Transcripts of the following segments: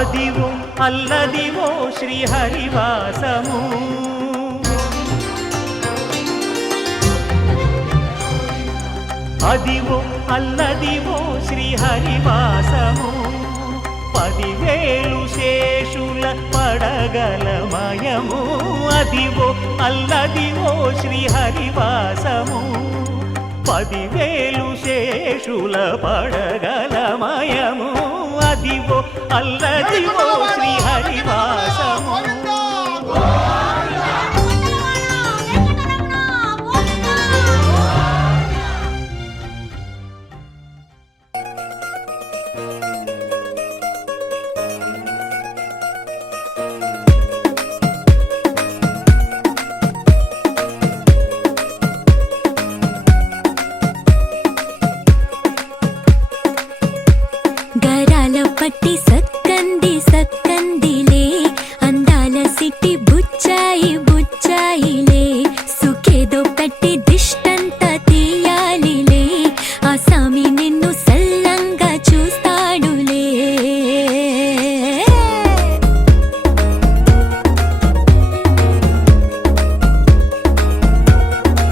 అదివో అల్లదివో శ్రీహరివాసము అదివో అల్లదివో శ్రీహరివాసము 10,000 శేషుల పడగలమయము అదివో అల్లదివో శ్రీహరివాసము 10,000 శేషుల పడగలమయము అదివో అల్లదివో శ్రీహరివాసము పట్టి సక్కంది సక్కందిలే అందాల సిట్టి బుచ్చాయి బుచ్చాయిలే సుఖేదో పెట్టి దిష్టంత తీయాలిలే ఆ సామి నిన్ను సల్లంగా చూస్తాడులే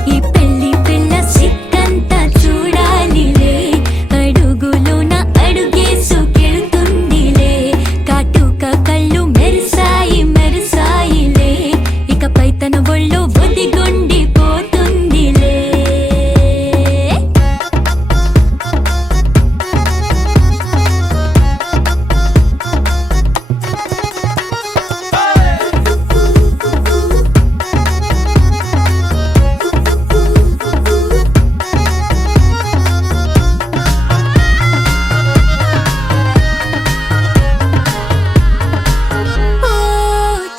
ఈ పెళ్లి పిల్ల సిక్కంతా చూడాలిలే అడుగులోన అడుగేసు కళ్ళు మెరిసాయి మెరిసాయిలే ఇకపై తన ఒళ్ళు ఒదిగొండి పోతుందిలే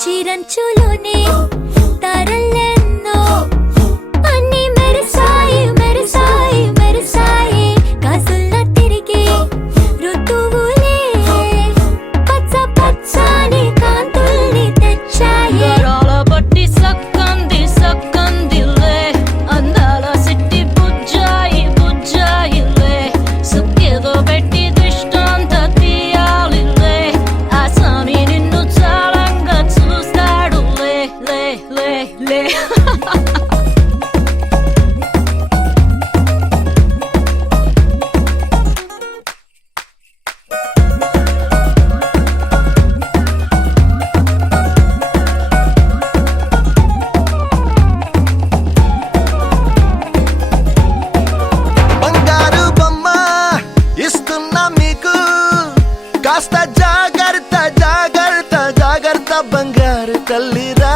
చిరంచులోనే తరలెన్నో అన్ని మెరిసాయి మెరిసాయి మెరిసాయి కాసుల్లా తిరిగి ఋతువులే పచ్చ పచ్చని కాంతుల్ని తెచ్చాయి బట్టి సక్కంది సక్కందిలే అందాల సిట్టి బుజ్జాయి బుజ్జాయిలే సుఖేదో పెట్టి దృష్టాంత తీయాలిలే ఆ స్వామి నిన్ను చాలంగా చూస్తాడు లే లే లే లే బంగారు బొమ్మ ఇస్తున్నా మీకు కాస్త జాగ్రత్త జాగ్రత్త జాగ్రత్త బంగారు తల్లిరా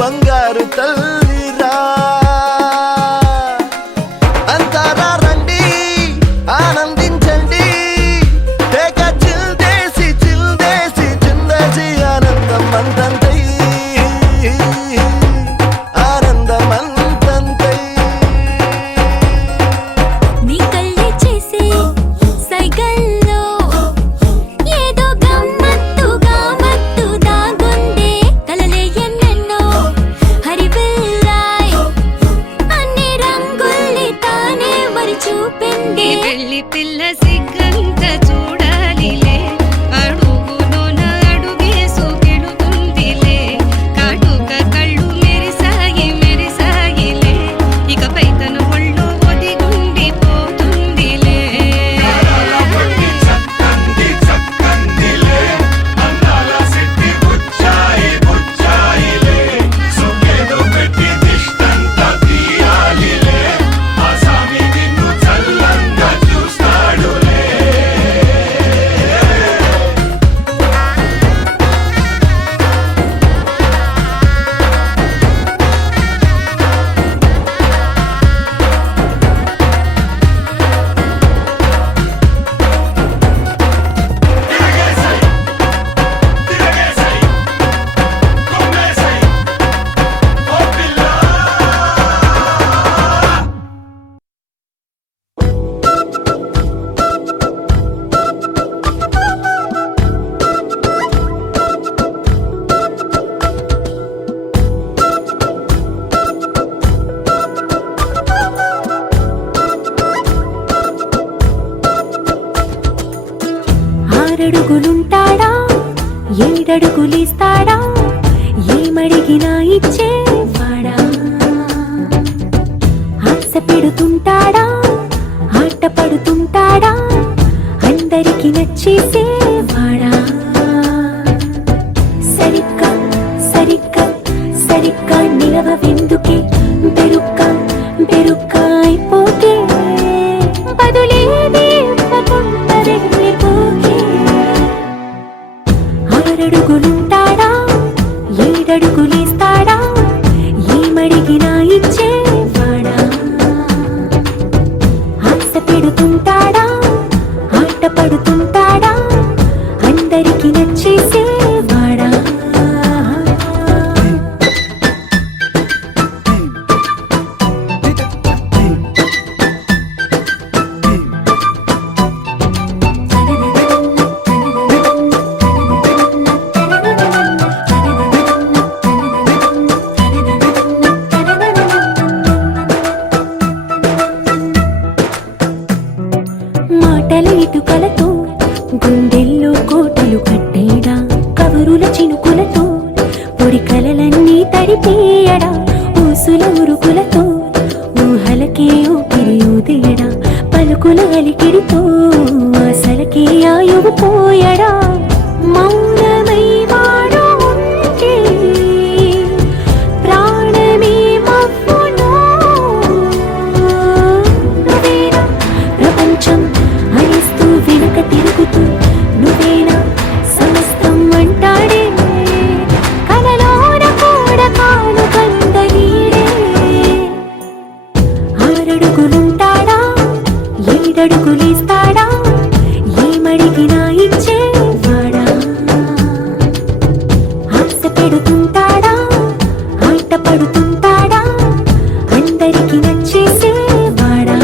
బంగారు తల్లిరా అంతారా రండి ఆనందించండి తెగ చిల్దేసి చిల్దేసి చిందేసి ఆనందం అంతంతై ఆనందం అంతంతై నీ కళ్ళే చేసే సైగల్లో ఏదో గమ్మత్తు ఆరడుగులుంటాడా ఏడడుగులిస్తాడా ఏమడిగినా ఇచ్చేవాడా ఆశ పెడుతుంటాడా ఆట పడుతుంటాడా అందరికి నచ్చేసేవాడా సరిగ్గా సరిగ్గా సరిగ్గా నిలవెందుకే బెరుక్క బెరుక్క అయిపోతే బదులేది ఇవ్వకుండా వెళ్ళిపోకే ఆరడుగులుంటాడా ఏడడుగులేస్తాడా ఏమడిగినా ఇచ్చేవాడా ఆశ పెడుతుంటాడా ఆట పడుతుంటాడా అందరికి నచ్చేసేవాడా మాటల ఇటుకలతో గుండెల్లో కోటలు కట్టేడా కబురుల చినుకులతో పొడి కలలన్నీ తడిపేయడా ఊసుల ఉరుకులతో ఊహలకే ఊపిరి ఊదేయడా పలుకుల అలికిడితో ఆశలకే ఆయువు పోయడా మౌనమై వాడు ఉంటే ప్రాణమే మవ్వునో నువ్వేనా ప్రపంచం అరిస్తూ వెనుక తిరుగుతూ నువ్వేనా సమస్తం అంటాడే కలలోన కూడా కాను కందనీడే ఆరడుగులుంటాడా ఏడడుగులేస్తాడా ఏమడిగినా ఇచ్చేవాడా ఆశ పెడుతుంటాడా ఆట పడుతుంటాడా అందరికి నచ్చేసేవాడా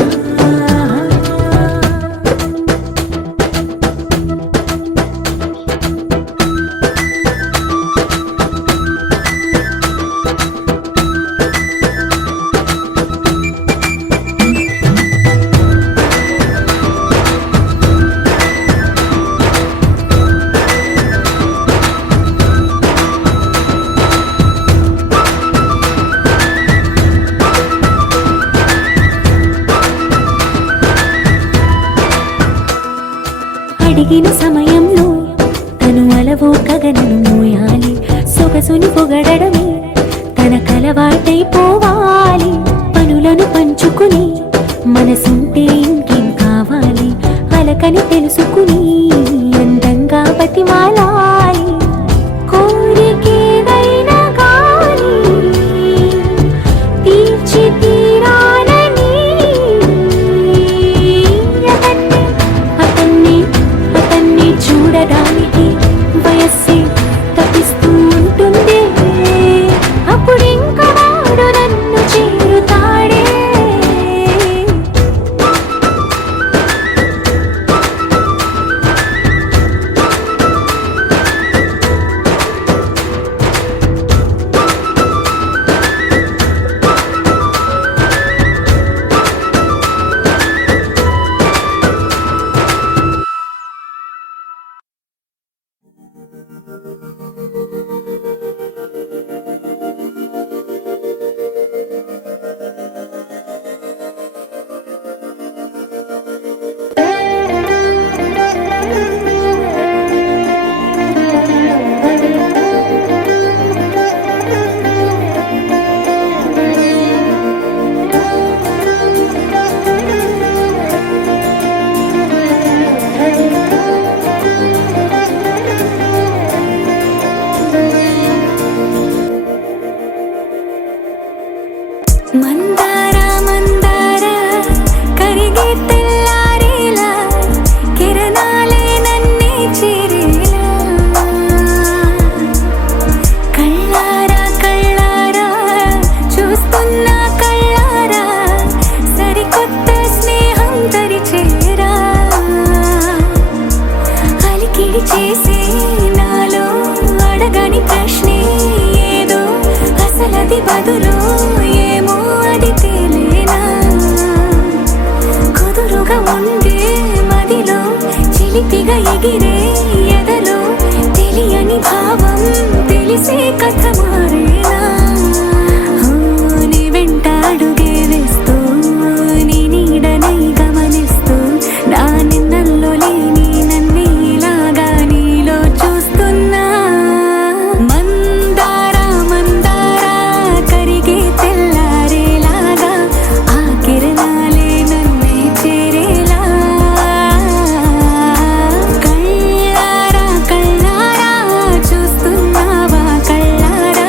అడిగిన సమయంలో తను అలవో గగనను మోయాలి సొగసుని పొగడమే తన కలవాటైపోవాలి పనులను పంచుకుని మనసుంటే ఇంకేం కావాలి అలకని తెలుసుకుని అందంగా బతిమాలాలి కోరికేదైనా గాని తీర్చి తీరాలని అతన్ని అతన్ని చూడడానికి వయస్సే తప్పిస్తూ ఉంటుంది అప్పుడింక వాడు నన్ను చేరుతాడే కథ మారేనా నీ వెంట అడుగే వేస్తూ నీ నీడనై గమనిస్తూ నా నిన్నల్లో లేని నన్నే ఇలాగా నీలో చూస్తున్నా మందారా మందారా కరిగే తెల్లారేలాగా ఆ కిరణాలే నన్నే చేరేలా కళ్ళారా కళ్ళారా చూస్తున్నావా కళ్ళారా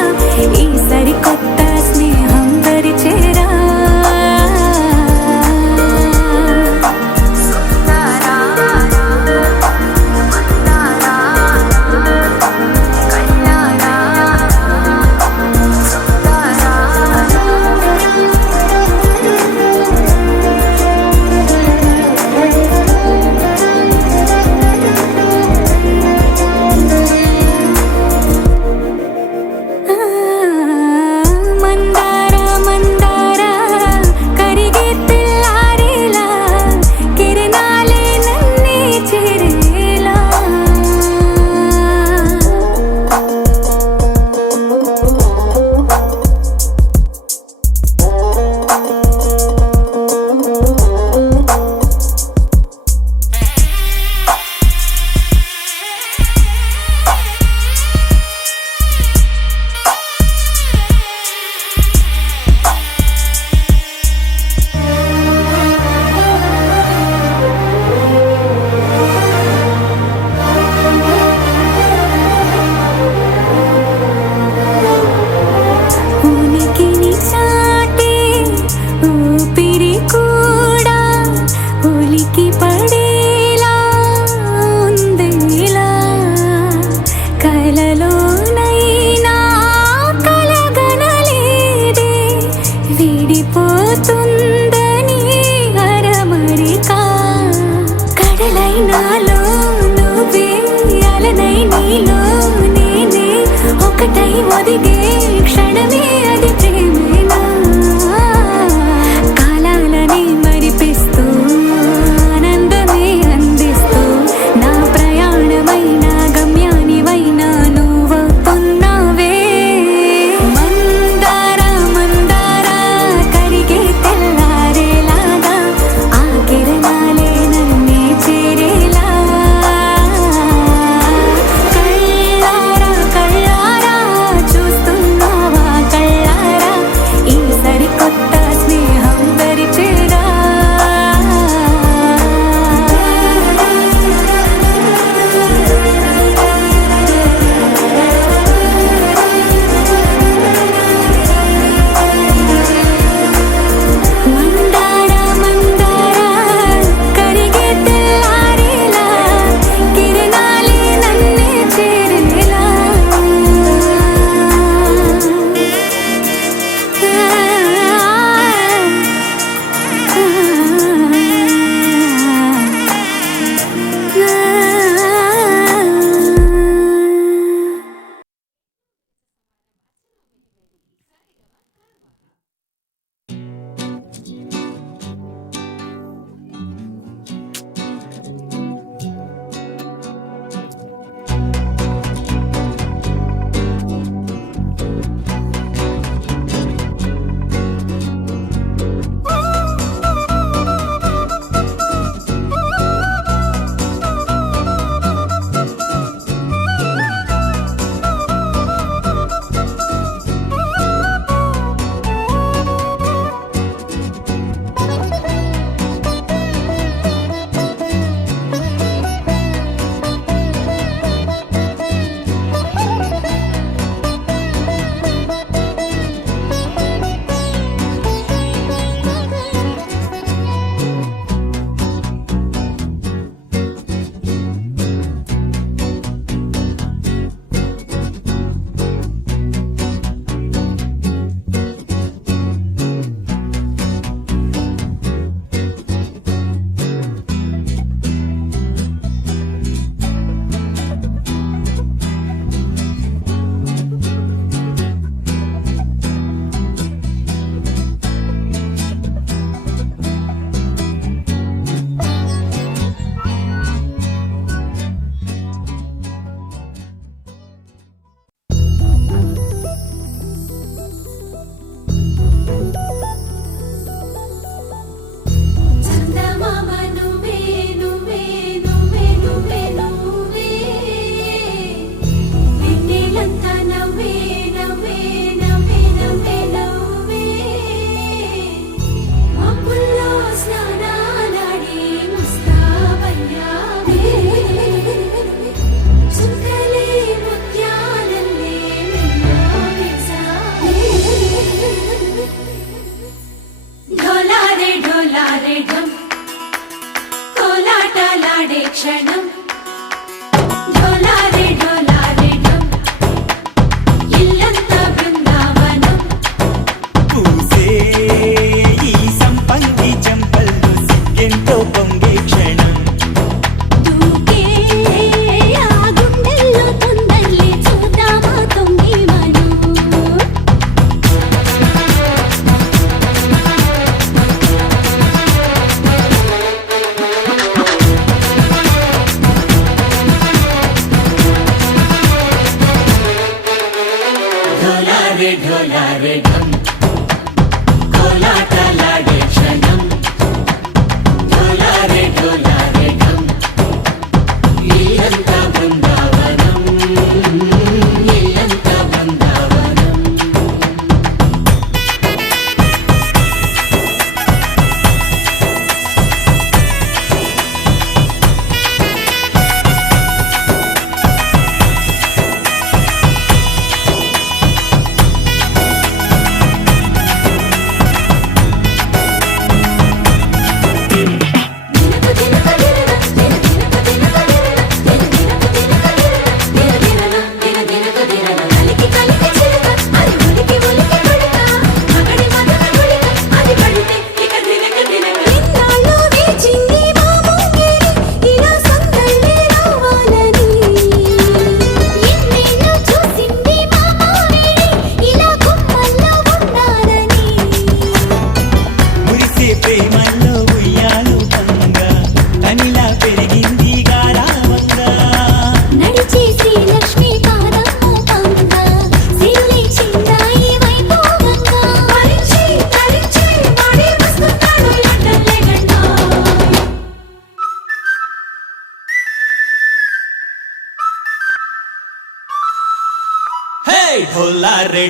ढोला रे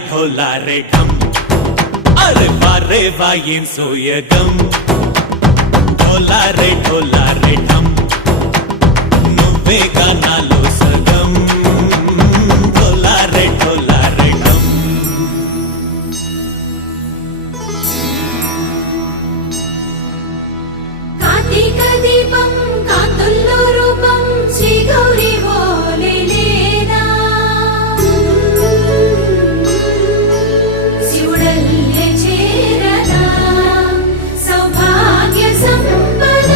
ढम अरे वाह ఏం సోయగం ढोला रे ढम నువ్వే నాలో సగం ढोला रे ढम కార్తీక దీపం కాంతుల్లో రూపం శ్రీ గౌరీ ఓలేనా శివుడల్లే చేరదా సౌభాగ్య సంపద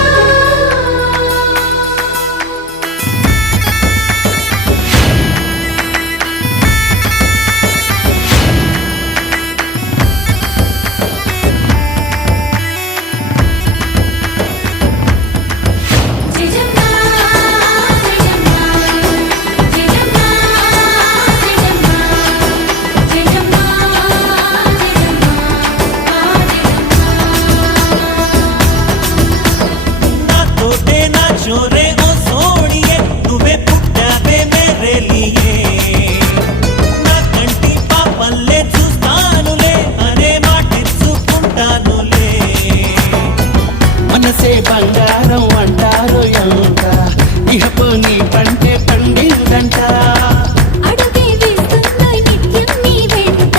మనసే బంగారం అంటారు ఎంత ఇహపు నీ పంటే పండిందంట అడుగే వేస్తున్నాయి నిత్యం నీ వెంట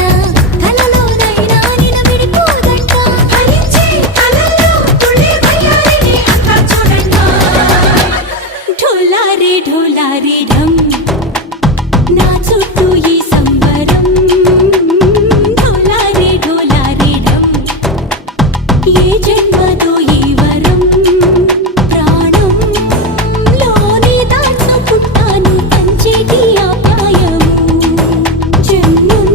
కలలోనైనా నిలబడిపోదంట హరించే కలల్లో తుళ్ళే వయ్యారిని అంతా చూడండి ढोला रे ढम నా చుట్టూ ఈ సంబరం ढोला रे ढम ఏ జన్మదో ఈ వరం ప్రాణం లోనే దాచుకుంటాను పంచేటి ఆప్యాయము జన్మం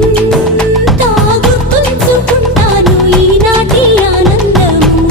తాగుతుంచుకుంటాను ఈనాటి ఆనందము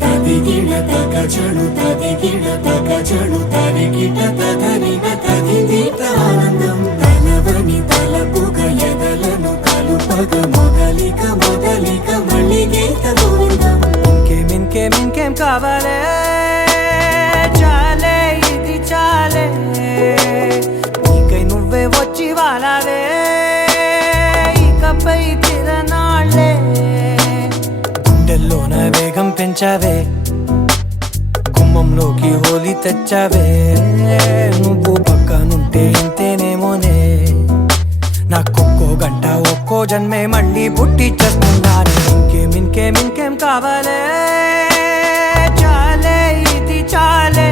తదిగిడ తగజడు తదిగిడ తగజడు తరిగిట తదరిన తదిదీత ఆనందం తలవని తలపుగ ఎదలను కలుపగ మొదలిక మళ్ళీ గీత గోవిందం ఇంకేం కావాలే చాలే ఇది చాలే నీకై నువ్వే వచ్చి వాలావే ఇకపై తిరనాళ్ళే గుండెల్లోన వేగం పెంచావే గుమ్మంలోకి హోలీ తెచ్చావే నువ్వు పక్కనుంటే ఇంతేనేమోనే నాకొక్కో గంట ఒక్కో జన్మే మళ్ళీ పుట్టి చేస్తున్నాను ఇంకేం కావాలే చాలే ఇది చాలే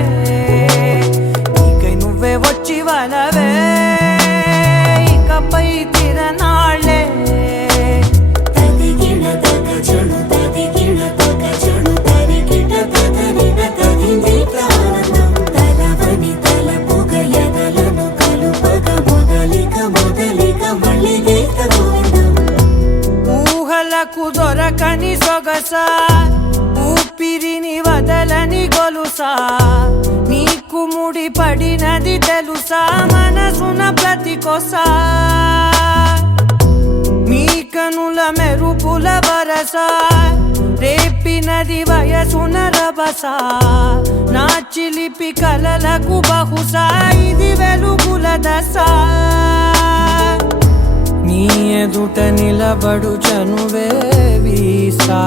నీకై నువ్వే వచ్చి వాళ్ళవే ఇకపై తిరనాళ్ళే తదిగిడ తగజడు తరిగిట తదరిన తదిదీత ఆనందం తలవని తలపుగ ఎదలను కలుపగ మొదలిక మళ్ళీ గీత గోవిందం ఊహలకు దొరకని సొగస ఊపిరిని వదలని గొలుసా నీకు ముడి పడినది తెలుసా మనసున ప్రతి కొసా నీ కనుల మెరుపుల వరస రేపినది వయసున రభస నా చిలిపి కలలకు బహుశా ఇది వెలుగుల దశ నీ ఎదుట నిలబడు చనువే వీసా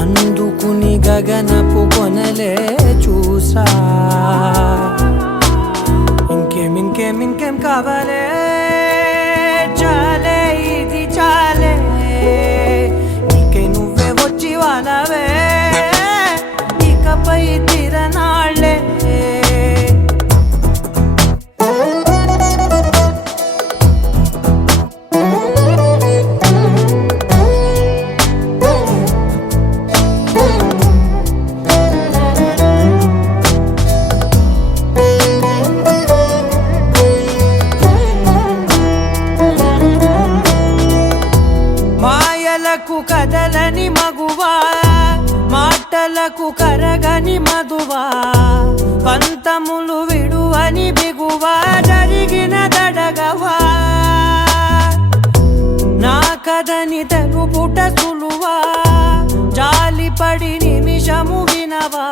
అందుకుని గగనపు కొనలే చూసా ఇంకేం కావాలే చాలే ఇది చాలే నీకై నువ్వే వచ్చి వాళ్ళవే పాలకు కరగని మధువా పంతములు విడువని బిగువా జరిగిన దడగవా నా కథని తెలుపుట సులువా జాలిపడి నిమిషము వినవా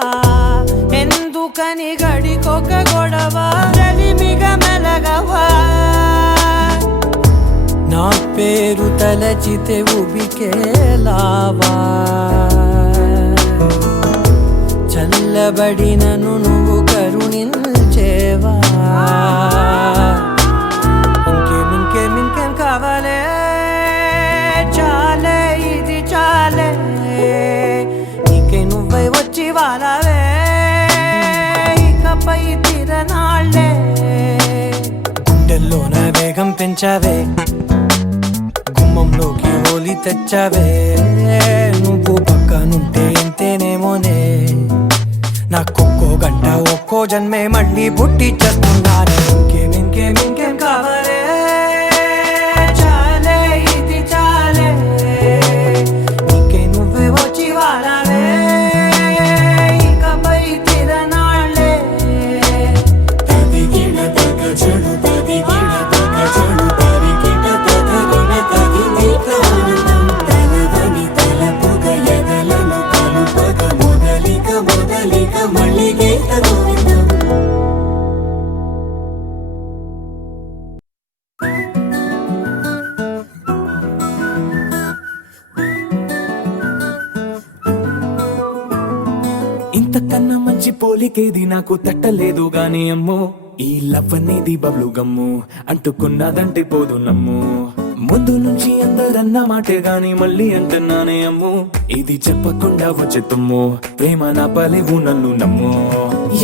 ఎందుకని గడికొక గొడవ రలిమిగ మెలగవా నా పేరు తలచితే ఉబికేలావా చల్లబడినను నువ్వు కరుణించేవా ఇంకేం కావాలే చాలే ఇది చాలే నీకే నువ్వై వచ్చి వాలవే ఇకపై తిరనాళ్ళే గుండెల్లోన వేగం పెంచావే గుమ్మంలోకి హోలీ తెచ్చావే నువ్వు పక్కనుంటే ఎంతేనేమోనే నాకొక్కో గంట ఒక్కో జన్మే మళ్ళీ పుట్టి చేస్తున్నానే ఇంకేం కావాలే చాలే ఇది చాలే నీకే నువ్వే వచ్చి వాడాలే ఇకపై తిరనాళ్ళే తదిగిన తగ చెడు తదిగిన తగ చెడు తరిగిన తగగిన తగింది ప్రాణం తలవని తలపుగ ఎదలను కలుపగ మొదలిక మళ్ళీ గీత గోవిందం ఇంతకన్నా మంచి పోలికేది నాకు తట్టలేదు గాని అమ్మో ఈ లవ్ అనేది బబ్లు గమ్ము అంటుకున్నదంటే పోదు నమ్ము ముందు నుంచి అందరన్న మాటే గాని మళ్ళీ అంటున్నానే అమ్ము ఇది చెప్పకుండా వచ్చే తుమ్ము ప్రేమ నా పలేవు నన్ను నమ్ము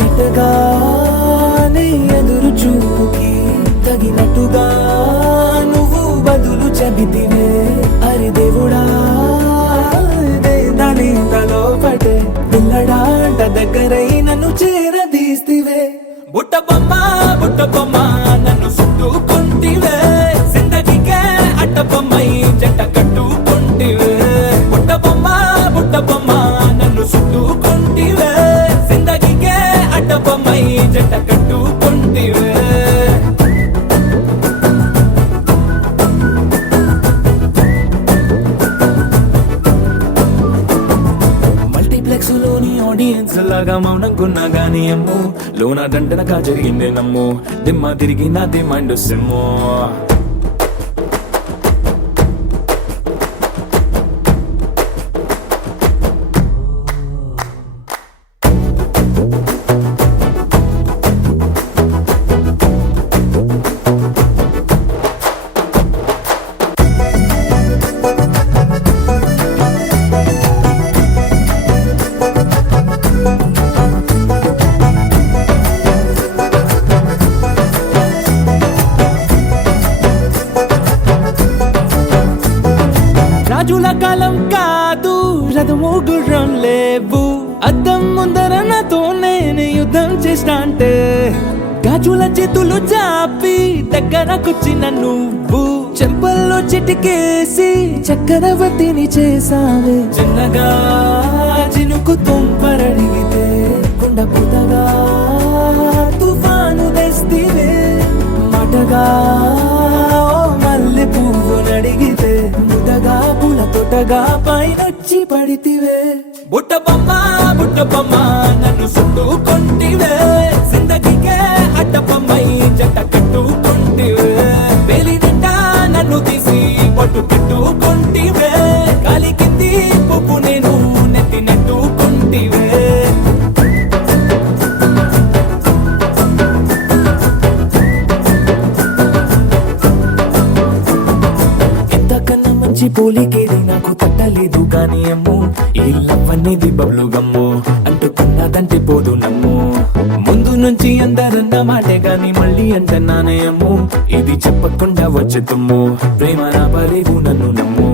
ఎటగానే ఎదురు చూకి తగినట్టుగా నువ్వు బదులు చెబితివే అరి దేవుడా దాని తలో పడే పిల్లడాంట దగ్గరై నన్ను చేరదీస్తివే బుట్ట బొమ్మ నన్ను చుట్టుకుంటివే జిందగీకే అట్ట బొమ్మై జంట కట్టుకుంటివే బుట్ట బొమ్మ నన్ను చుట్టుకుంటివే జిందగీకే అట్ట బొమ్మై జంట కట్టుకుంటివే మల్టీప్లెక్స్ లోని ఆడియన్స్ లాగా మౌనంకున్నా గానీ అమ్ము లోన దండనగా జరిగిందే నమ్ము దిమ్మ తిరిగి నాదే మైండ్ సిమ్ము రాజుల కాలం కాదు రథము గుర్రం లేవు అద్దం ముందర నాతో నేను యుద్ధం చేస్తా అంటే గాజుల చేతులు చాపి దగ్గరకొచ్చిన నువ్వు చెంపల్లో చిటికేసి చక్రవర్తిని చేసావే చిన్నగా చినుకు తుంపరడిగితే కుండ పుటగా తుఫాను తెస్తివే మాటగా మల్లె పువ్వు నడిగితే ముదగా పూల తోటగా పైనొచ్చి పడితివే బుట్ట బొమ్మ నన్ను చుట్టుకుంటివే జిందగీకే అట్ట బొమ్మై జంట కట్టుకుంటివే వేలి నిండా నన్ను తీసి పట్టు కట్టుకుంటివే గాలి కింది పువ్వు నేను నెత్తి నెట్టుకుంటివే మంచి పోలికేది నాకు తట్టలేదు కానీ అమ్ము ఈ లవ్ అనేది బబ్లు గమ్ము అంటుకున్నదంటే పోదు నమ్ము ముందు నుంచి అందరన్న మాటే గాని మళ్ళీ అంటున్నానే అమ్ము ఇది చెప్పకుండా వచ్చే తుమ్ము ప్రేమ నా పలేవు నన్ను నమ్ము